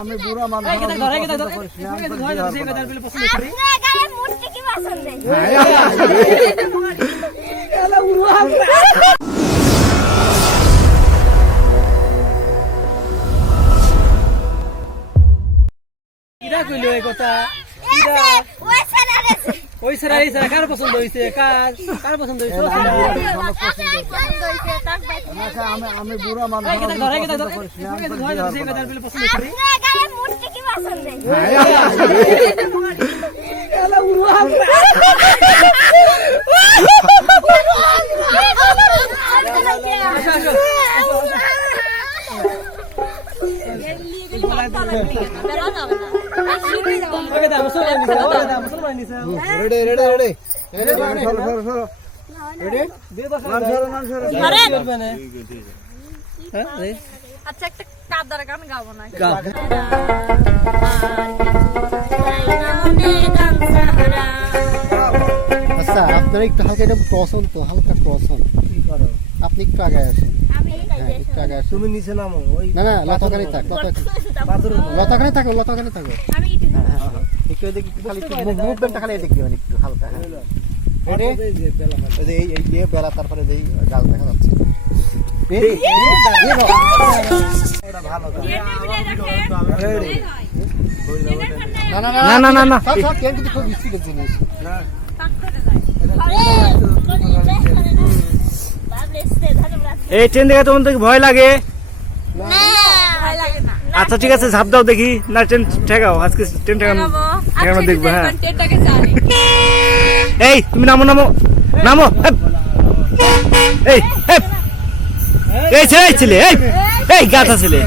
আমি বুড়া মানুষ ওই স্যার এই স্যার কার পছন্দ হইছে কার পছন্দ হইছে আমি বুড়া মানুষ আচ্ছা একটা কাদার গান গাবো না আচ্ছা আপনার একটু হালকা এটা পছন্দ তো হালকা পছন্দ আপনি একটু আগে আসেন একটু আগে আসেন তুমি নিচে নামো না না লতাখানে থাক লতাখানে থাকো একটু এদিকে খালি মুভমেন্টটা খালি এদিকে মানে একটু হালকা এই বেলা তারপরে যেই গাল দেখা যাচ্ছে না কিন্তু খুব স্পিডের জিনিস এই ট্রেন দেখে তোমার দেখি ভয় লাগে আচ্ছা ঠিক আছে ঝাঁপ দাও দেখি না ট্রেন ঠেকাও আজকে ট্রেন ঠেকানো দেখবো হ্যাঁ এই তুমি নামো এই ছেলে এই গাথা ছেলে